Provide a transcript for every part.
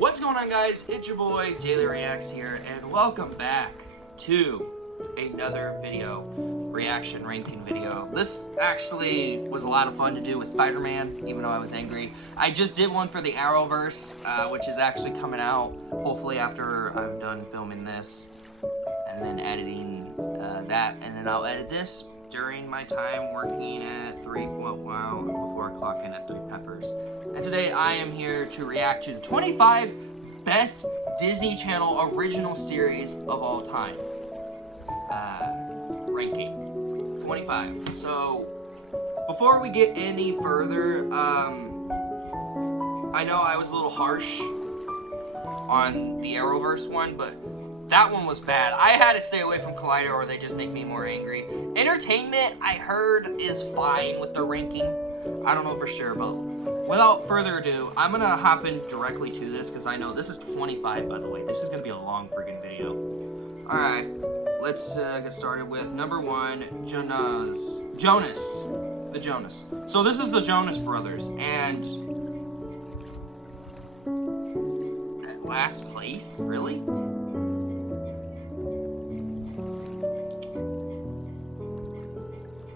What's going on, guys? It's your boy Daily Reacts here, and welcome back to another video, reaction ranking video. This actually was a lot of fun to do with Spider-Man, even though I was angry. I just did one for the Arrowverse, which is actually coming out hopefully after I'm done filming this and then editing that, and then I'll edit this during my time working at before I clock in at 3 Peppers. And today I am here to react to the 25 best Disney Channel original series of all time. Ranking 25. So before we get any further, I know I was a little harsh on the Arrowverse one, but that one was bad. I had to stay away from Collider or they just make me more angry. Entertainment, I heard, is fine with the ranking. I don't know for sure, but without further ado, I'm gonna hop in directly to this because I know this is 25, by the way. This is gonna be a long friggin' video. Alright, let's get started with number 1, Jonas. The Jonas. So this is the Jonas Brothers, and at last place? Really?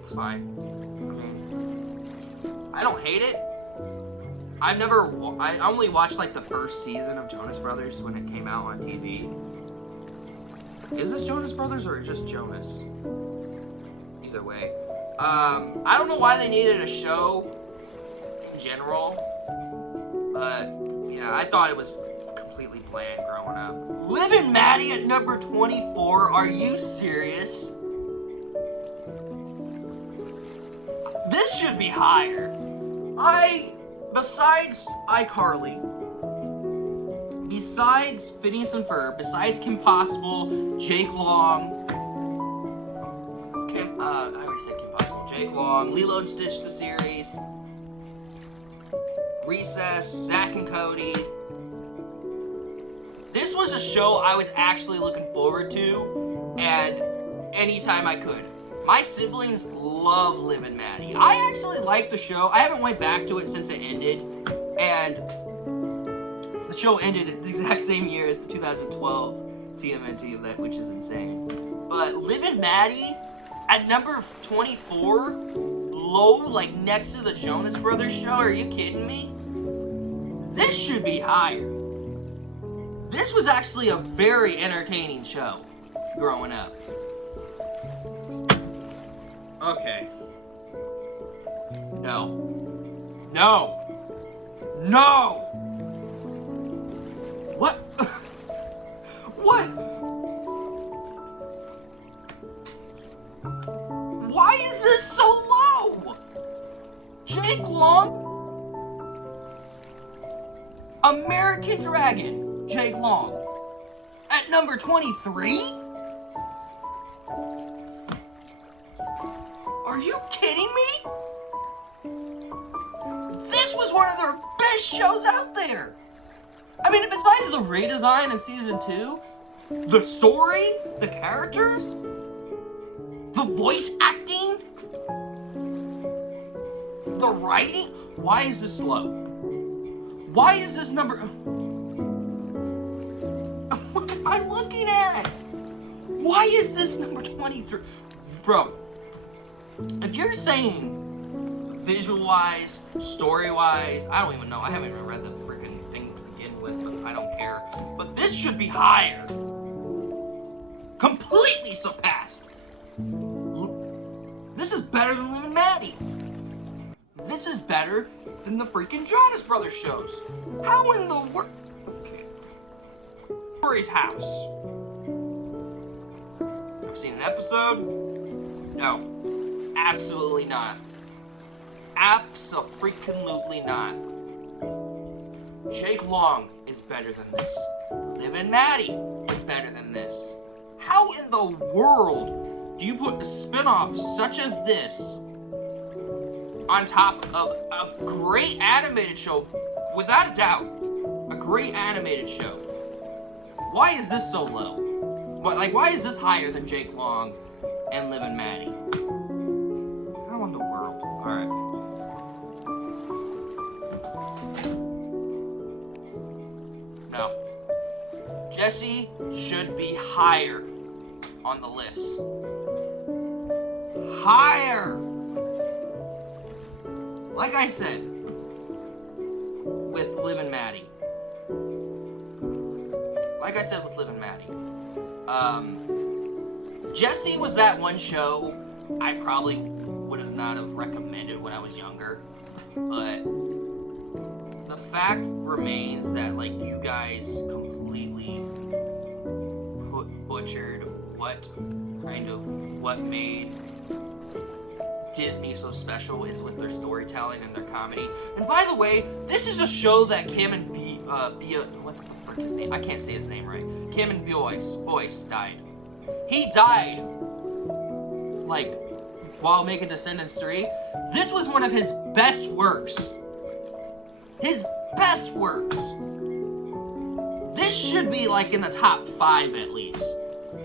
It's fine. I mean, I don't hate it. I only watched like the first season of Jonas Brothers when it came out on TV. Is this Jonas Brothers or just Jonas? Either way. I don't know why they needed a show in general, but yeah, I thought it was completely bland growing up. Liv and Maddie at number 24, are you serious? This should be higher. Besides iCarly, besides Phineas and Ferb, besides Kim Possible, Jake Long, I already said Kim Possible, Jake Long, Lilo and Stitch the series, Recess, Zack and Cody. This was a show I was actually looking forward to, and anytime I could. My siblings love Liv and Maddie. I actually like the show. I haven't went back to it since it ended, and the show ended at the exact same year as the 2012 TMNT event, which is insane. But Liv and Maddie at number 24, low, like next to the Jonas Brothers show. Are you kidding me? This should be higher. This was actually a very entertaining show growing up. Okay. No. No. No! What? What? Why is this so low? Jake Long? American Dragon, Jake Long. At number 23? Are you kidding me? This was one of their best shows out there. I mean, besides the redesign in season 2, the story, the characters, the voice acting, the writing. Why is this low? Why is this number? What am I looking at? Why is this number 23? Bro. If you're saying visual-wise, story-wise, I don't even know. I haven't even read the freaking thing to begin with, but I don't care. But this should be higher. Completely surpassed. This is better than Liv and Maddie. This is better than the freaking Jonas Brothers shows. How in the world? Okay. Corey's House. I've seen an episode. No. Absolutely not. Abso-freaking-lutely not. Jake Long is better than this. Liv and Maddie is better than this. How in the world do you put a spinoff such as this on top of a great animated show? Without a doubt, a great animated show. Why is this so low? Why is this higher than Jake Long and Liv and Maddie? How in the world? Alright. No. Jesse should be higher on the list. Higher! Like I said, with Liv and Maddie. Like I said with Liv and Maddie. Jesse was that one show I probably would have not have recommended when I was younger. But the fact remains that, like, you guys completely butchered what made Disney so special is with their storytelling and their comedy. And by the way, this is a show that Cameron what the frick is his name? I can't say his name right. Cameron Boyce died. He died, like, while making Descendants 3. This was one of his best works. His best works. This should be, like, in the top 5 at least.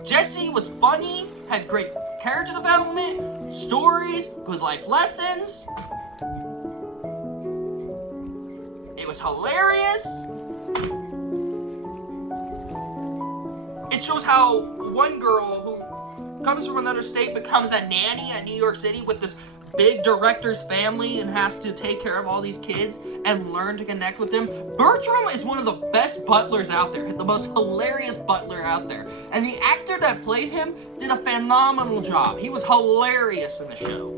Jesse was funny, had great character development, stories, good life lessons. It was hilarious. It shows how one girl who comes from another state becomes a nanny at New York City with this big director's family and has to take care of all these kids and learn to connect with them. Bertram is one of the best butlers out there, the most hilarious butler out there. And the actor that played him did a phenomenal job. He was hilarious in the show.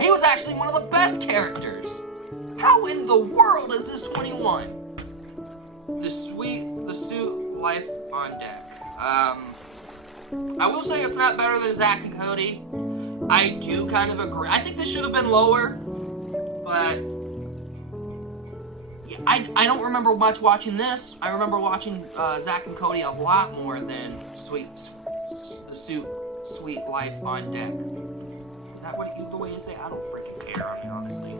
He was actually one of the best characters. How in the world is this 21? The Suit Life on Deck. I will say it's not better than Zack and Cody. I do kind of agree. I think this should have been lower, but yeah, I don't remember much watching this. I remember watching Zack and Cody a lot more than the Suite Life on Deck. Is that the way you say it? I don't freaking care, I mean, honestly.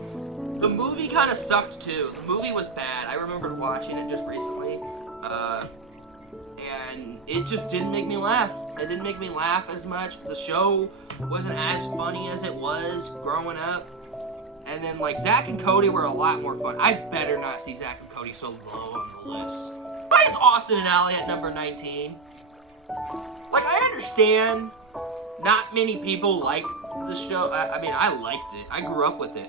The movie kind of sucked too. The movie was bad. I remembered watching it just recently, and it just didn't make me laugh. It didn't make me laugh as much. The show wasn't as funny as it was growing up. And then, like, Zack and Cody were a lot more fun. I better not see Zack and Cody so low on the list. Why is Austin and Ally at number 19? Like, I understand not many people like the show. I mean, I liked it. I grew up with it.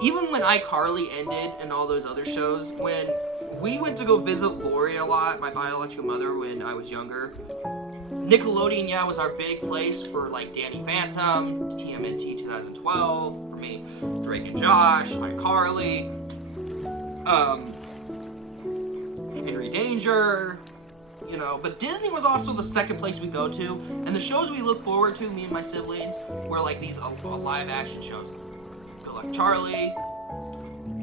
Even when iCarly ended and all those other shows, when we went to go visit Lori a lot, my biological mother, when I was younger, Nickelodeon, yeah, was our big place for, like, Danny Phantom, TMNT 2012, for me, Drake and Josh, iCarly, Henry Danger, you know. But Disney was also the second place we go to, and the shows we look forward to, me and my siblings, were, like, these live action shows. Good Luck Charlie,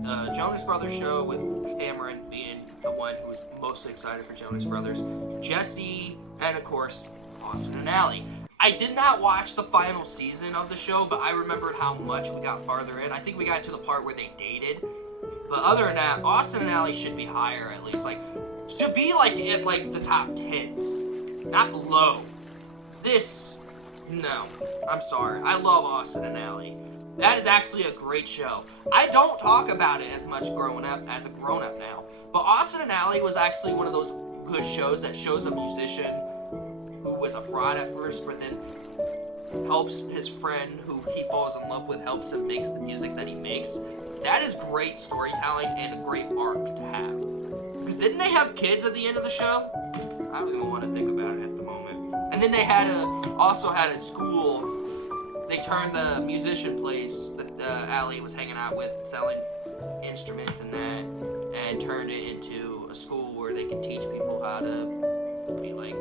the Jonas Brothers show with Cameron being the one who was mostly excited for Jonas Brothers, Jesse, and of course, Austin and Ally. I did not watch the final season of the show, but I remembered how much we got farther in. I think we got to the part where they dated. But other than that, Austin and Ally should be higher at least. Like, should be like in like the top 10s. Not low. This, no. I'm sorry. I love Austin and Ally. That is actually a great show. I don't talk about it as much growing up as a grown-up now. But Austin and Ally was actually one of those good shows that shows a musician who was a fraud at first, but then helps his friend who he falls in love with, helps him make the music that he makes. That is great storytelling and a great arc to have. Because didn't they have kids at the end of the show? I don't even want to think about it at the moment. And then they also had a school. They turned the musician place that Ally was hanging out with, selling instruments and that, and turned it into a school where they could teach people how to be like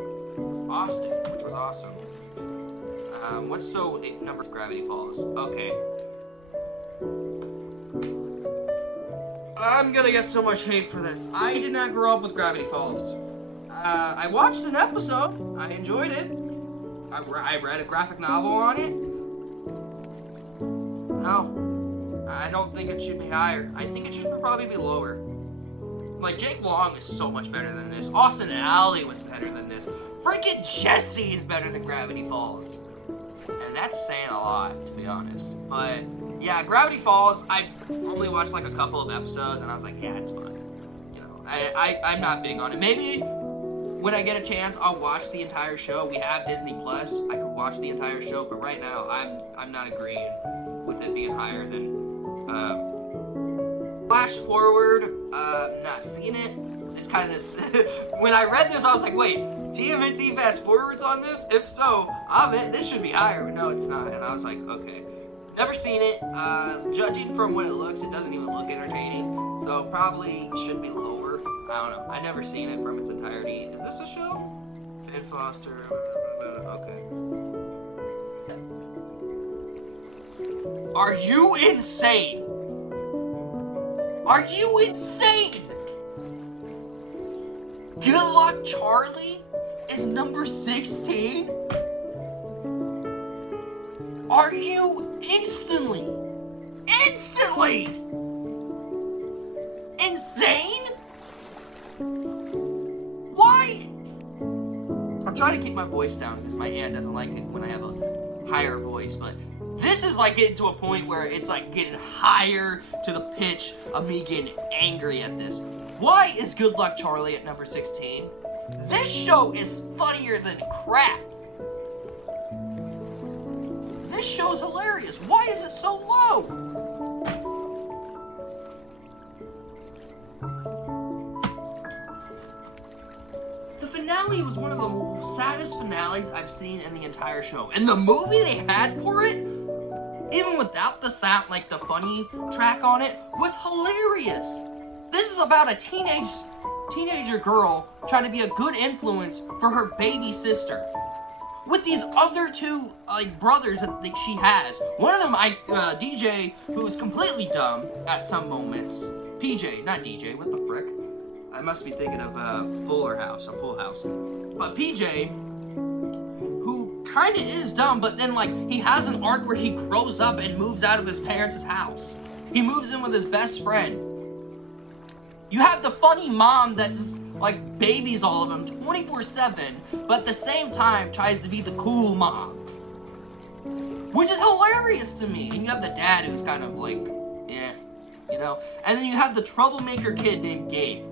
Austin, which was awesome. What's number Gravity Falls? Okay. I'm gonna get so much hate for this. I did not grow up with Gravity Falls. I watched an episode. I enjoyed it. I read a graphic novel on it. No, I don't think it should be higher. I think it should probably be lower. Like, Jake Long is so much better than this. Austin and Ally was better than this. Freaking Jesse is better than Gravity Falls. And that's saying a lot, to be honest. But, yeah, Gravity Falls, I only watched like a couple of episodes, and I was like, yeah, it's fun. I'm not big on it. Maybe when I get a chance, I'll watch the entire show. We have Disney Plus. I could watch the entire show, but right now, I'm not agreeing with it being higher than. Flash forward, not seen it. This kind of when I read this, I was like, wait, TMNT fast forwards on this? If so, this should be higher, but no, it's not. And I was like, okay, never seen it. Judging from what it looks, it doesn't even look entertaining, so probably should be lower. I don't know. I never seen it from its entirety. Is this a show? Ben Foster. Okay. Are you insane? Are you insane? Good Luck Charlie is number 16? Are you instantly insane? Why? I'm trying to keep my voice down because my aunt doesn't like it when I have a higher voice, but this is like getting to a point where it's like getting higher to the pitch of me getting angry at this. Why is Good Luck Charlie at number 16? This show is funnier than crap. This show is hilarious. Why is it so low? The finale was one of the saddest finales I've seen in the entire show. And the movie they had for it, even without the sound, like the funny track on it, was hilarious. This is about a teenager girl trying to be a good influence for her baby sister. With these other two brothers that she has. One of them, DJ, who is completely dumb at some moments. PJ, not DJ, what the frick? I must be thinking of Full House. But PJ, who kind of is dumb, but then he has an arc where he grows up and moves out of his parents' house. He moves in with his best friend. You have the funny mom that just babies all of them 24/7, but at the same time tries to be the cool mom, which is hilarious to me. And you have the dad who's kind of and then you have the troublemaker kid named Gabe.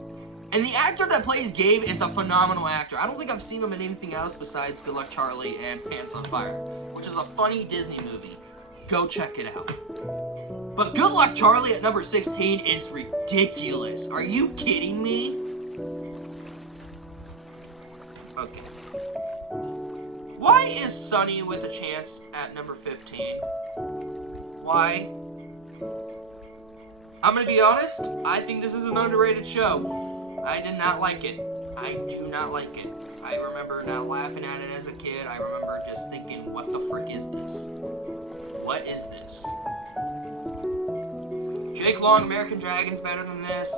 And the actor that plays Gabe is a phenomenal actor. I don't think I've seen him in anything else besides Good Luck Charlie and Pants on Fire, which is a funny Disney movie. Go check it out. But Good Luck Charlie at number 16 is ridiculous. Are you kidding me? Okay. Why is Sunny with a Chance at number 15? Why? I'm gonna be honest, I think this is an underrated show. I did not like it. I do not like it. I remember not laughing at it as a kid. I remember just thinking, what the frick is this? What is this? Jake Long, American Dragon's better than this.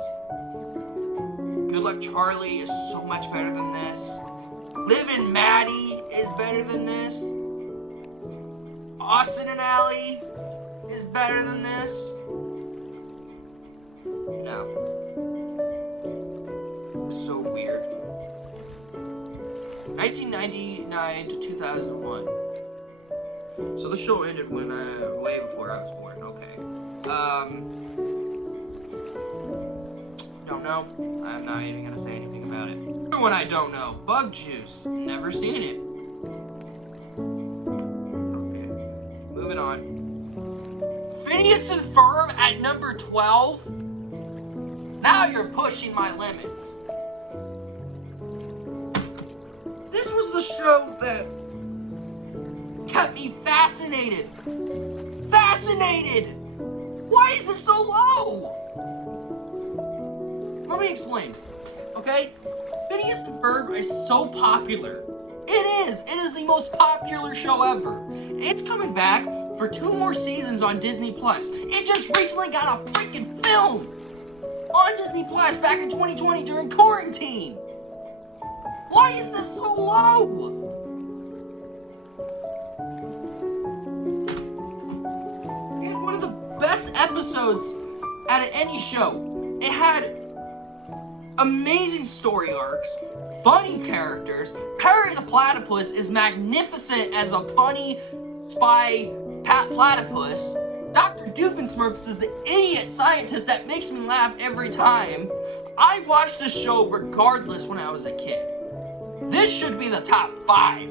Good Luck Charlie is so much better than this. Livin' Maddie is better than this. Austin and Ally is better than this. No. So weird. 1999 to 2001. So the show ended when way before I was born. Okay. Don't know. I'm not even gonna say anything about it. Another one I don't know. Bug Juice. Never seen it. Okay. Moving on. Phineas and Ferb at number 12? Now you're pushing my limits. This was the show that kept me fascinated. Fascinated! Why is it so low? Let me explain, okay? Phineas and Ferb is so popular. It is the most popular show ever. It's coming back for 2 more seasons on Disney Plus. It just recently got a freaking film on Disney Plus back in 2020 during quarantine. Why is this so low? It had one of the best episodes out of any show. It had amazing story arcs, funny characters. Perry the Platypus is magnificent as a funny spy platypus. Dr. Doofenshmirtz is the idiot scientist that makes me laugh every time. I watched the show regardless when I was a kid. This should be the top 5.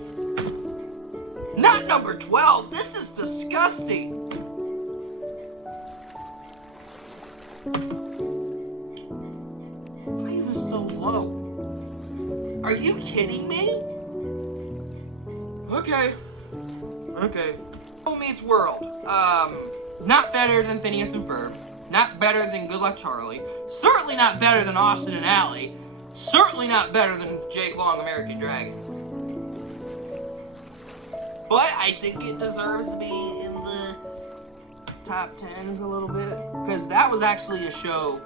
Not number 12. This is disgusting. Why is this so low? Are you kidding me? Okay. Boy Meets World. Not better than Phineas and Ferb. Not better than Good Luck Charlie. Certainly not better than Austin and Ally. Certainly not better than Jake Long, American Dragon. But I think it deserves to be in the top 10s a little bit. Because that was actually a show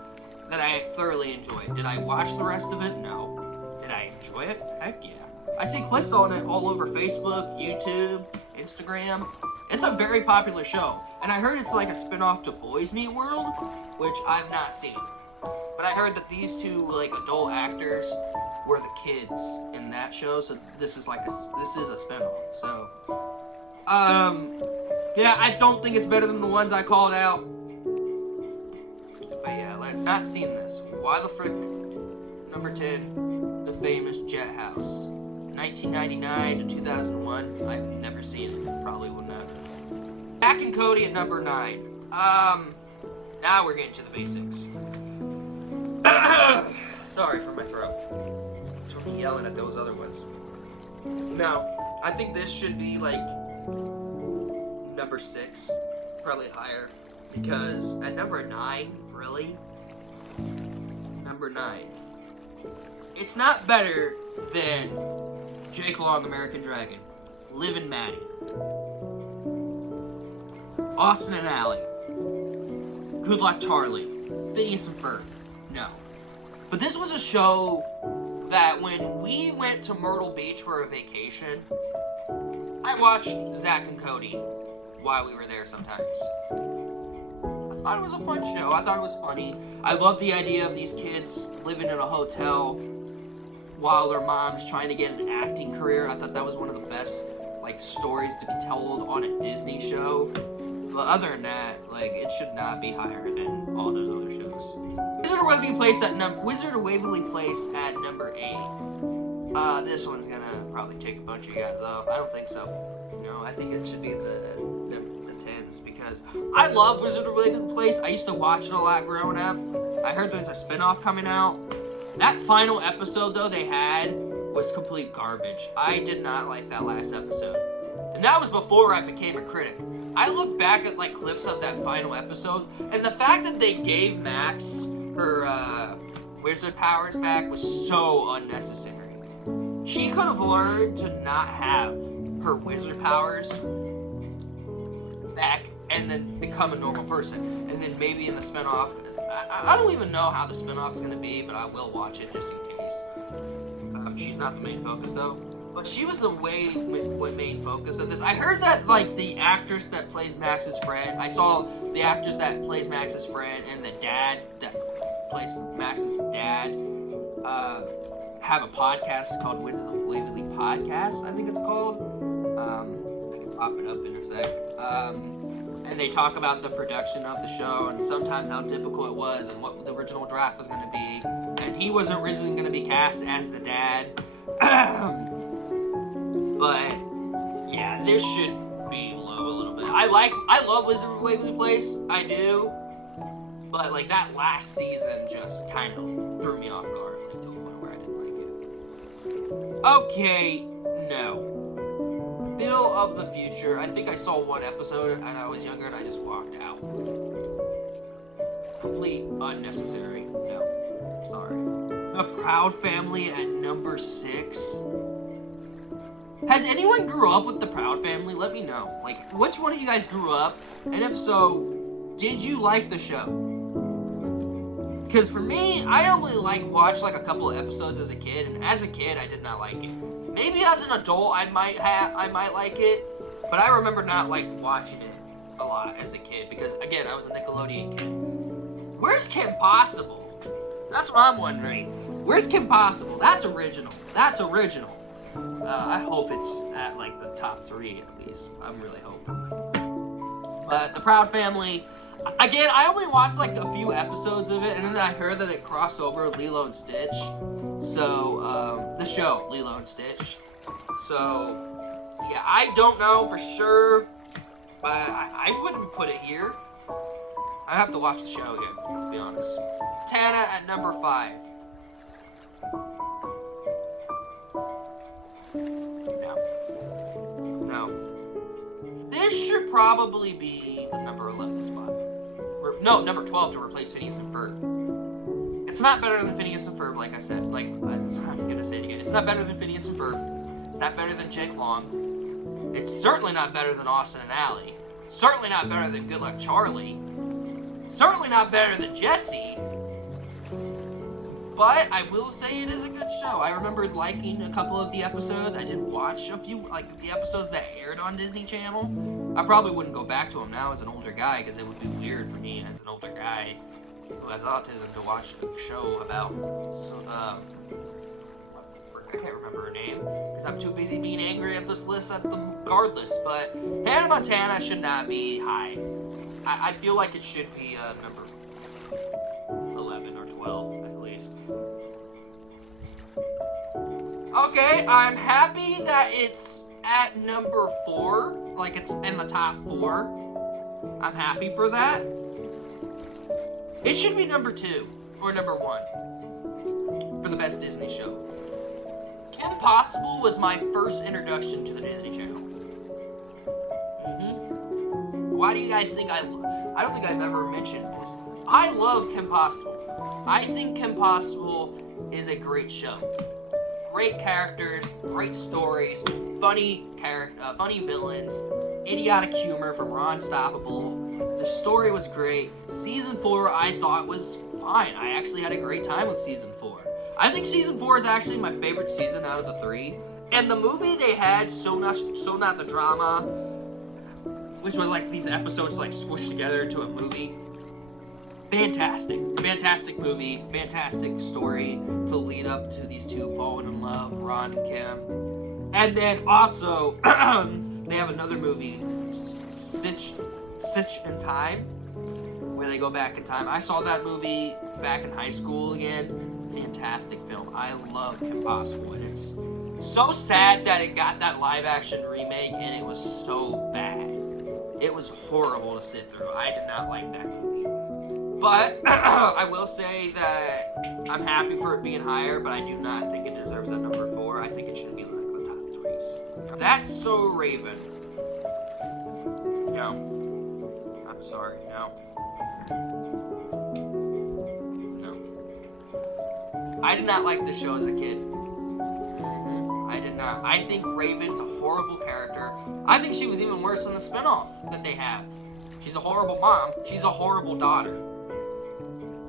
that I thoroughly enjoyed. Did I watch the rest of it? No. Did I enjoy it? Heck yeah. I see clips on it all over Facebook, YouTube, Instagram. It's a very popular show. And I heard it's like a spin-off to Boy Meets World, which I've not seen. But I heard that these two like adult actors were the kids in that show, so this is a spin-off. So yeah, I don't think it's better than the ones I called out. But yeah, let's not seen this. Why the frick? Number 10, The Famous Jet House. 1999 to 2001. I've never seen it. Probably will not. Zack and Cody at number 9. Now we're getting to the basics. Sorry for my throat. It's from me yelling at those other ones. Now, I think this should be like number 6, probably higher, because at number 9, really? Number 9. It's not better than Jake Long, American Dragon, Liv and Maddie, Austin and Ally, Good Luck Charlie, Phineas and Ferb. No. But this was a show that when we went to Myrtle Beach for a vacation, I watched Zack and Cody while we were there sometimes. I thought it was a fun show. I thought it was funny. I love the idea of these kids living in a hotel while their mom's trying to get an acting career. I thought that was one of the best like stories to be told on a Disney show. But other than that, like, it should not be higher than all those other shows. Wizard of Waverly Place at number 8. This one's gonna probably take a bunch of you guys off. I don't think so. No, I think it should be the 10s because I love Wizard of Waverly Place. I used to watch it a lot growing up. I heard there's a spin-off coming out. That final episode, though, they had was complete garbage. I did not like that last episode. And that was before I became a critic. I look back at, like, clips of that final episode, and the fact that they gave Max her, wizard powers back was so unnecessary. She could have learned to not have her wizard powers back and then become a normal person. And then maybe in the spinoff, I don't even know how the spinoff is going to be, but I will watch it just in case. She's not the main focus, though. But she was the main focus of this. I heard that, like, the actress that plays Max's friend, I saw the actors that plays Max's friend and the dad that plays Max's dad have a podcast called Wizard of Waverly Podcast, I think it's called. I can pop it up in a sec. And they talk about the production of the show and sometimes how difficult it was and what the original draft was going to be. And he was originally going to be cast as the dad. But yeah, this should be low a little bit. I love Wizard of Waverly Place, I do. But like that last season just kind of threw me off guard, like to the point where I didn't like it. Okay, no. Bill of the Future. I think I saw one episode and I was younger and I just walked out. Complete unnecessary. No, sorry. The Proud Family at number 6. Has anyone grew up with the Proud Family? Let me know. Like, which one of you guys grew up? And if so, did you like the show? Because for me, I only watched like a couple of episodes as a kid, and as a kid, I did not like it. Maybe as an adult, I might like it, but I remember not like watching it a lot as a kid because again, I was a Nickelodeon kid. Where's Kim Possible? That's what I'm wondering. Where's Kim Possible? That's original. That's original. I hope it's at like the top 3 at least. I'm really hoping. But the Proud Family, Again, I only watched like a few episodes of it, and then I heard that it crossed over with Lilo and Stitch. So, the show, Lilo and Stitch. So, yeah, I don't know for sure, but I wouldn't put it here. I have to watch the show again, to be honest. Tana at number 5. No. This should probably be the number 11 spot. No, number 12 to replace Phineas and Ferb. It's not better than Phineas and Ferb, like I said. Like, I'm gonna say it again. It's not better than Phineas and Ferb. It's not better than Jake Long. It's certainly not better than Austin and Ally. Certainly not better than Good Luck Charlie. Certainly not better than Jessie. But I will say it is a good show. I remember liking a couple of the episodes. I did watch a few, like the episodes that aired on Disney Channel. I probably wouldn't go back to them now as an older guy because it would be weird for me as an older guy who has autism to watch a show about, I can't remember her name because I'm too busy being angry at this list at the guard list. But Hannah Montana should not be high. I feel like it should be number 11 or 12 at least. Okay, I'm happy that it's at number 4, like it's in the top 4. I'm happy for that. It should be number 2 or number 1 for the best Disney show. Kim Possible was my first introduction to the Disney Channel. Why do you guys think I don't think I've ever mentioned this. I love Kim Possible. I think Kim Possible is a great show. Great characters, great stories, funny villains, idiotic humor from Ron Stoppable. The story was great. Season 4 I thought was fine. I actually had a great time with Season 4. I think Season 4 is actually my favorite season out of the 3. And the movie they had, So Not the Drama, which was like these episodes like squished together into a movie. Fantastic. Fantastic movie. Fantastic story to lead up to these two falling in love, Ron and Kim. And then also, they have another movie, Stitch in Time, where they go back in time. I saw that movie back in high school again. Fantastic film. I love Kim Possible, and it's so sad that it got that live action remake and it was so bad. It was horrible to sit through. I did not like that movie. But I will say that I'm happy for it being higher, but I do not think it deserves that number 4. I think it should be like the top 3s. That's So Raven. No. I'm sorry, no. I did not like this show as a kid. I did not. I think Raven's a horrible character. I think she was even worse than the spinoff that they have. She's a horrible mom. She's a horrible daughter.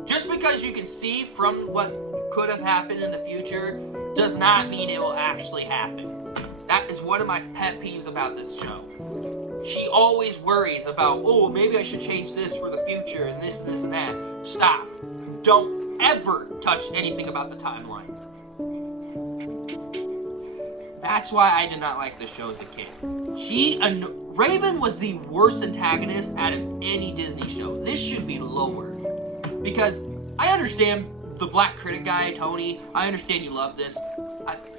Just because you can see from what could have happened in the future does not mean it will actually happen. That is one of my pet peeves about this show. She always worries about, oh, maybe I should change this for the future and this and that. Stop. Don't ever touch anything about the timeline. That's why I did not like the show as a kid. Raven was the worst antagonist out of any Disney show. This should be lower. Because I understand the Black Critic guy, Tony. I understand you love this.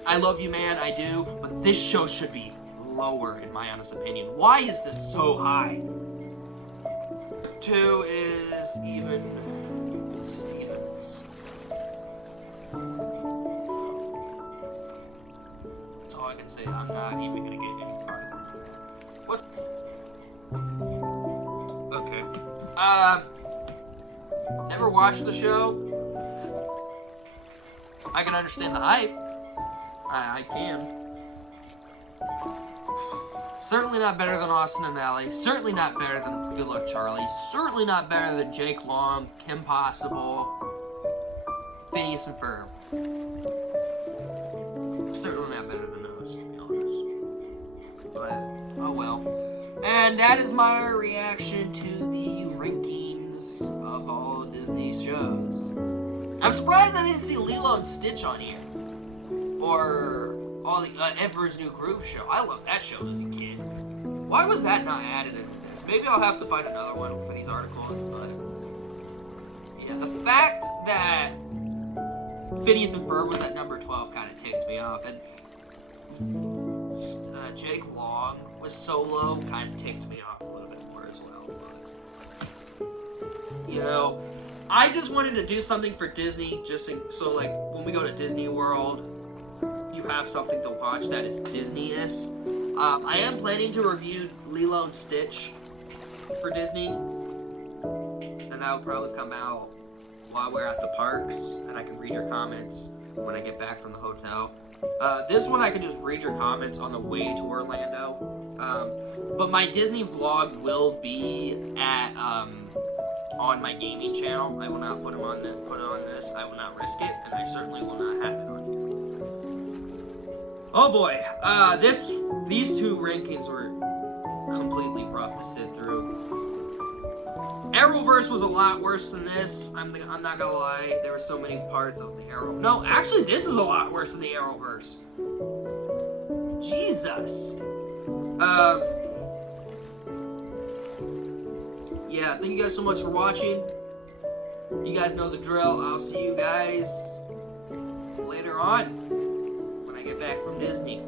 I love you, man. I do. But this show should be lower, in my honest opinion. Why is this so high? 2 is even Stevens. That's all I can say. I'm not even gonna get any farther. What? Okay. Never watched the show. I can understand the hype. I can. Certainly not better than Austin and Ally. Certainly not better than Good Luck Charlie. Certainly not better than Jake Long, Kim Possible, Phineas and Ferb. Certainly not better than those, to be honest. But, oh well. And that is my reaction to the rankings of all Disney shows. I'm surprised I didn't see Lilo and Stitch on here. Or all the Emperor's New Groove show. I loved that show as a kid. Why was that not added into things. Maybe I'll have to find another one for these articles, but yeah, the fact that Phineas and Ferb was at number 12 kind of ticked me off, and Jake Long was so low, kind of ticked me off a little bit more as well. But, you know, I just wanted to do something for Disney, just so like when we go to Disney World, you have something to watch that is Disney-ish. I am planning to review Lilo and Stitch for Disney, and that will probably come out while we're at the parks, and I can read your comments when I get back from the hotel. This one I can just read your comments on the way to Orlando. But my Disney vlog will be at on my gaming channel. I will not put it on this. I will not risk it, and I certainly will not have it on here. Oh boy, these two rankings were completely rough to sit through. Arrowverse was a lot worse than this. I'm not gonna lie. There were so many parts of the Arrow. No, actually, this is a lot worse than the Arrowverse. Jesus. Yeah, thank you guys so much for watching. You guys know the drill. I'll see you guys later on when I get back from Disney.